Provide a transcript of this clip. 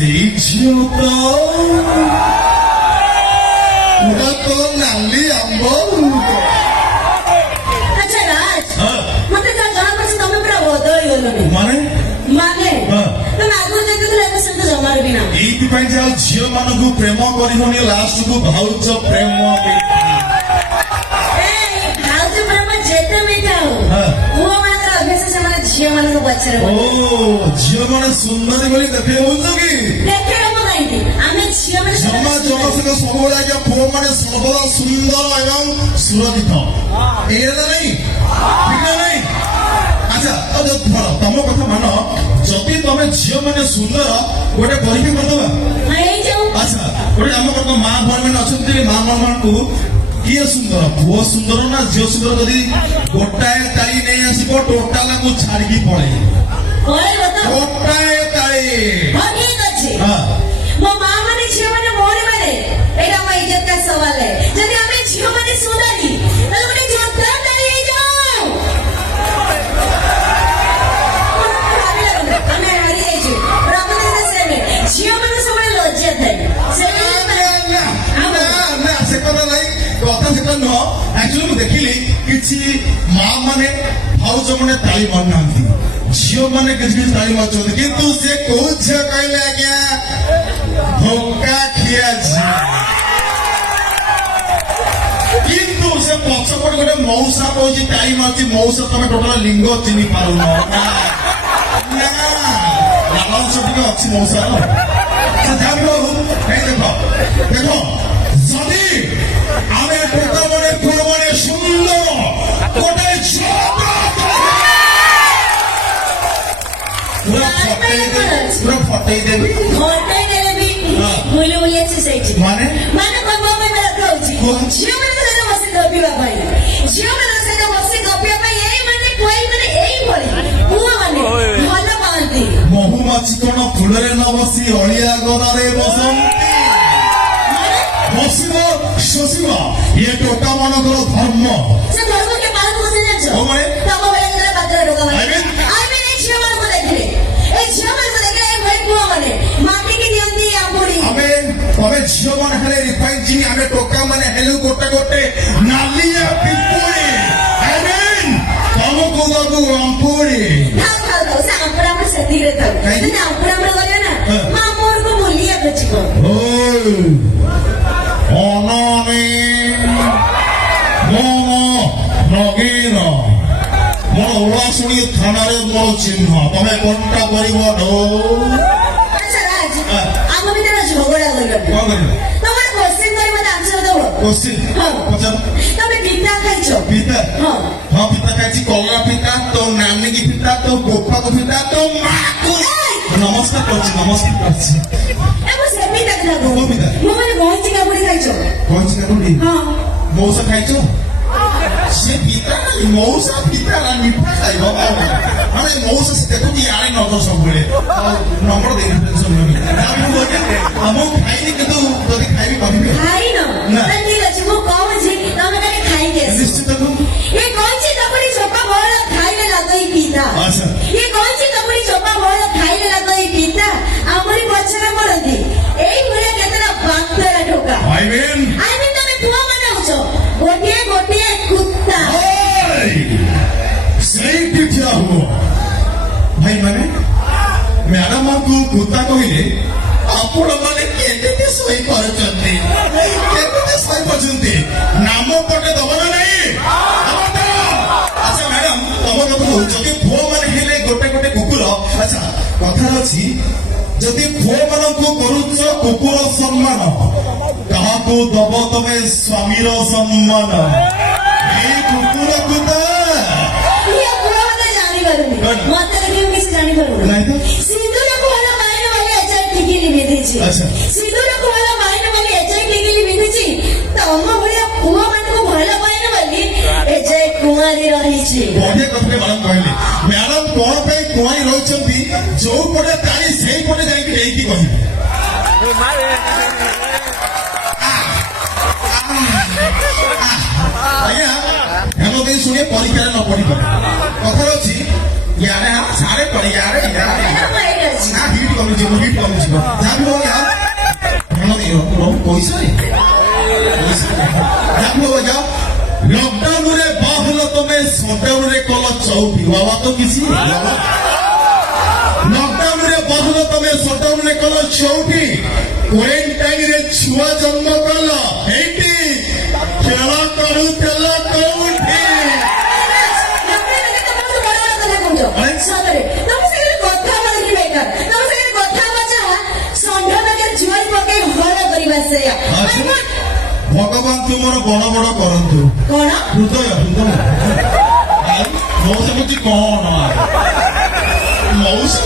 ସେଇ ଝିଅ ତ ପୁରା ତ ନାଲି ଆମ୍ବ। ଆଚ୍ଛା ରାଜ, ମତେ ଜଣା ପଡୁଛି ତମେ ପୁରା ବଦଳି ଗଲଣି। ମାନେ ତମେ ଆଗରୁ ଦେଖିଥିଲେ ଏବେ ସେମିତି ଜମାରେ ବି ନାହିଁ। ଏଇଥିପାଇଁ ଯେ ଆଉ ଝିଅ ମାନଙ୍କୁ ପ୍ରେମ କରିବନି, ଲାଷ୍ଟକୁ ଭାଉଜ ପ୍ରେମ ଭାଉଜ ପ୍ରେମ ଯେତେ ମିଠା ହଉ, ପୁଅ ମାନଙ୍କର ଅଭ୍ୟାସ ସେମାନେ ଝିଅ ମାନଙ୍କ ପଛରେ ଝିଅ ମାନେ ସୁନ୍ଦରୀ ବୋଲି ଦେଖେଇ ହଉଛ କି? ଦେଖେଇବ କାହିଁକି? ଆମେ ଝିଅ ମାନେ ଜମା ଜନସେକ ସବୁବେଳେ ଆଜ୍ଞା ପୁଅ ମାନେ ସର୍ବଦା ସୁନ୍ଦର ଏବଂ ସୁରକ୍ଷିତ, ଏଇଟା ନାଇଁ ଠିକ ନା ନାଇଁ? ଆଚ୍ଛା ତମ କଥା ମାନ, ଯଦି ତମେ ଝିଅ ମାନେ ସୁନ୍ଦର ଗୋଟେ ପରୀକ୍ଷା କରିଦବା। ଆଚ୍ଛା ଗୋଟେ ଆମ କଥା ମା ଭଉଣୀ ମାନେ ଅଛନ୍ତି, ମା ମାନଙ୍କୁ କିଏ ସୁନ୍ଦର, ପୁଅ ସୁନ୍ଦର ନା ଝିଅ ସୁନ୍ଦର? ଯଦି ଗୋଟାଏ ତାଳି ନେଇ ଆସିବ ଟୋଟାଲକୁ ଛାଡିକି ପଳେଇ ଗୋଟାଏ ତାଳି। ଠିକ ଅଛି, ମୋ ମା ମାନେ ଝିଅ ମାନେ ଭଉଣୀ ମାନେ, ଏଇଟା ମୋ ଇଜ୍ଜତ କା ସୱାଲ है। ଯଦି ଆମେ ଝିଅ ମାନେ ସୁନ୍ଦରୀ ତାହେଲେ ଗୋଟେ ଯୋଦ୍ଧା ତାଳି ହେଇଯାଉ। ଆମେ ହାରି ଯାଇଛୁ, ପ୍ରକୃତରେ ସେମି ଝିଅ ମାନେ ସବୁବେଳେ ଲଜ୍ଜା ଥାଏ। ସେ କଥା ନାଇଁ, କଥା ସେଟା ନୁହଁ। ଆକ୍ଚୁଆଲି ମୁଁ ଦେଖିଲି କିଛି ମା ମାନେ ଭାଉଜ ମାନେ ତାଳି ମାରୁନାହାନ୍ତି, ଝିଅ ମାନେ କିଛି କିଛି ତାଳି ମାରୁଛନ୍ତି, କିନ୍ତୁ ସେ କୋଉ ଝିଅ କହିଲେ ଆଜ୍ଞା? ଧୋକା ଖିଆ ଝିଅ। କିନ୍ତୁ ସେ ପଛପଟେ ଗୋଟେ ମଉସା କହୁଛି ତାଳି ମାରୁଛି, ମଉସା ତମେ ଟୋଟାଲ ଲିଙ୍ଗ ଚିହ୍ନି ପାରୁନ। ଟିକେ ଅଛି ମଉସାର, ସେ ଯାହା ବି ହଉ। ଦେଖ ଦେଖ, ଯଦି ଆମେ ଟୋକା ମାନେ ପୁଅ ମାନେ ସୁନ୍ଦର ଗୋଟେ ପୁରା ଫଟେଇ ଦେବି, ଫଟେଇ ଦେଲେ ବି ଭୁଲି ଭୁଲି ଅଛି ସେଇଠି। ମାନେ କହିବା ପାଇଁ ରଖାଉଛି ଝିଅ ମାନଙ୍କ ସହିତ ବସି ଗପିବା ପାଇଁ, ଝିଅ ମାନଙ୍କ ସହିତ ବସି ଗପିବା ପାଇଁ ଏଇମାନେ ଏଇଭଳି ପୁଅ ମାନେ ଭଲ ପାଆନ୍ତି। ମହୁମାଛି କଣ ଫୁଲରେ ନ ବସି ଅଳିଆ ଗଦାରେ ବସନ୍ତି? ବସିବ ଶୋଷିବ, ଇଏ ଟୋକା ମାନଙ୍କର ଧର୍ମ। ସେ ଧର୍ମ କେ ପାଳନ ବସି ଯାଉଛ ତମ ବେଳେ ବାଦ୍ରା ଟୋକା ମାନେ। ଆମେ ଏଇ ଝିଅ ମାନଙ୍କୁ ଦେଖିଲେ, ଏଇ ଝିଅ ମାନଙ୍କୁ ଦେଖିଲେ ଏଇଭଳି ପୁଅ ମାନେ ମାଟିକି ଦିଅନ୍ତି ଆମ୍ବୁଡି। ତମେ ଝିଅ ମାନେ ହେଲେ ରିଫାଇନ ଚିନି, ଆମେ ଟୋକା ମାନେ ହେଲୁ ଗୋଟେ ଗୋଟେ ନାଲିଆ ପିମ୍ପୁଡି। ତମକୁ ଦବୁ ଅମ୍ପୁଡି। ସେ ଆମ୍ପୁଡା ଆମର ସେତିକିରେ ଥାଉ, ଯଦି ଆମ୍ପୁଡା ଆମର କରିବା ନା ମା ମୋରକୁ ବୁଲିବାକୁ ଯିବ। ନଗୀନ ମୋ ଓଳା ଶୁଣି ଥାନାରେ ମୋ ଚିହ୍ନ, ତମେ କଣଟା କରିବ? ଆଚ୍ଛା ରାଜ, ଆମ ଭିତରେ ଝଗଡା କରିବା, ତମର କୋଶ୍ଚିନ୍ କରି ମତେ ଆନ୍ସର ଦବ। କୋଶ୍ଚିନ୍ ତମେ ପିତା ଖାଇଛ? ପିତା? ହଁ ପିତା ଖାଇଛି, କଲରା ପିତା, ତୋ ନାନୀକି ପିତା, ତୋ ବୋପାକୁ ପିତା, ତୋ ମାକୁ ନମସ୍କାର କରୁଛି, ନମସ୍କାର କରୁଛି। ସେମିତି ମୁଁ ମାନେ ଗଇଁଚି କାମୁଡି ଖାଇଛ? ଗଇଁଚି କାମୁଡି? ମଉସା ଖାଇଛ? ସେ ପିତା ମଉସା ପିତା ମିଠା ଖାଇବ, ମାନେ ମଉସା ସେ ଦେଖୁଛି ଆଣେ ନଜର ସବୁବେଳେ, ନମ୍ବର ଦେଇନି ଟେନସନ ନେବି। ମୁଁ ଖାଇନି, କିନ୍ତୁ ଯଦି ଖାଇବି କହିବି। ଖାଇନ? ଠିକ ଅଛି, ମୁଁ କହୁଛି ତମେ କାଲି ଖାଇକି ଆସ। ନିଶ୍ଚିତ। ଏ ଗଇଁଚି କାମୁଡି ଚୋପା ବଳ ଖାଇଲେ ଲାଗଇ ପିତା, ଏ ଗଇଁଚି କାମୁଡି ଚୋପା ବଳ ଖାଇଲେ ଲାଗଇ ପିତା, ଆମରି ପଛରେ ପଡନ୍ତି ଏଇଭଳିଆ କେତେଟା ବାକ୍ତରା ଟୋକା। ତମେ ପୁଅ ମାନେ ହଉଛ ଗୋଟିଏ ଗୋଟିଏ କୁତ୍ତା। ସେଇଠି ଠିଆ ହୁଅ ଭାଇ ମାନେ। ମ୍ୟାଡାମଙ୍କୁ କୁତ୍ତା କହିଲେ ଆପଣ ମାନେ କେମିତି ଶୋଇପାରୁଛନ୍ତି? କେମିତି ଶୋଇପାରୁଛନ୍ତି? ନାମ ପଟେ ଦବ ନା ନାଇଁ? ଆଚ୍ଛା ମ୍ୟାଡାମ, ତମ କଥା ଯଦି ପୁଅ ମାନେ ହେଲେ ଗୋଟେ ଗୋଟେ କୁକୁର, ଆଚ୍ଛା କଥାରେ ଅଛି ଯଦି ପୁଅ ମାନଙ୍କୁ କରୁଛ କୁକୁର ସମ୍ମାନ, କାହାକୁ ଦବ ତମେ ସ୍ୱାମୀର ସମ୍ମାନ? ଏଇ କୁକୁରକୁ ତ ଜାଣିପାରୁନି, ମତେ ଦେଖିବି କିଛି ଜାଣିପାରୁନି। ସିନ୍ଦୁରକୁ ଭଲ ମାଇନ ବୋଲି ଏଯାଏ ଟିକିଲି ବିଧିଛି, ସିନ୍ଦୁରକୁ ଭଲ ମାଇନ ବୋଲି ଏଯାଏ ଟିକିଲି ବିଧିଛି, ତମ ଭଳିଆ ପୁଅ ମାନଙ୍କୁ ଭଲ ପାଇନ ବୋଲି ଏଯାଏ କୁଆଁରୀ ରହିଛି। ବଢିଆ କଥା ମ୍ୟାଡାମ କହିଲେ। ମ୍ୟାଡାମ କଣ ପାଇଁ କୁଆଁରୀ ରହିଛନ୍ତି? ଯୋଉ ପଟେ ତାଳି ସେଇ ପଟେ ଯାଇକି ନେଇକି କହିବେ। ଆଜ୍ଞା ଧ୍ୟାନ ଦେଇ ଶୁଣିଏ, ପରୀକ୍ଷାରେ ନ ପଢିପାରେ। କଥାରେ ଅଛି ୟାରେ ସାରେ ପଢି ୟାରେ ଅଛି ନା ହିଟ୍ କମିଯିବ ଯାହା ବି ହବ ଯାଅ ଭଲ ଦିଅ ପଇସା ଯାହା ବି ହବ ଯାଅ ଲକଡାଉନରେ ବାହୁଲ ତମେ ସଟଡାଉନରେ କଲ ଚଉକି ବାବା ତ କିଛି ଲକଡାଉନରେ ବାହୁଲ ତମେ ସଟଡାଉନରେ କଲ ଚଉକି କ୍ୱାରେଣ୍ଟାଇନରେ ଛୁଆ ଜନ୍ମ କଲ ଏଇଠି ଖେଳ କରୁଥିଲ କୋଉଠି ସତରେ ତମ ସାଙ୍ଗରେ କଥା ହବା ଦେଖି ବେକାର ତମ ସାଙ୍ଗରେ କଥା ହବା ଯାହା ଷଣ୍ଢ ପାଖରେ ଜୁଆରି ପକେଇ ହଳ କରିବା ସେଇଆ ଭଗବାନ ତୁମର ବଡ ବଡ କରନ୍ତୁ କଣ ହୃଦୟ ମଉସା କହୁଛି କଣ ମଉସା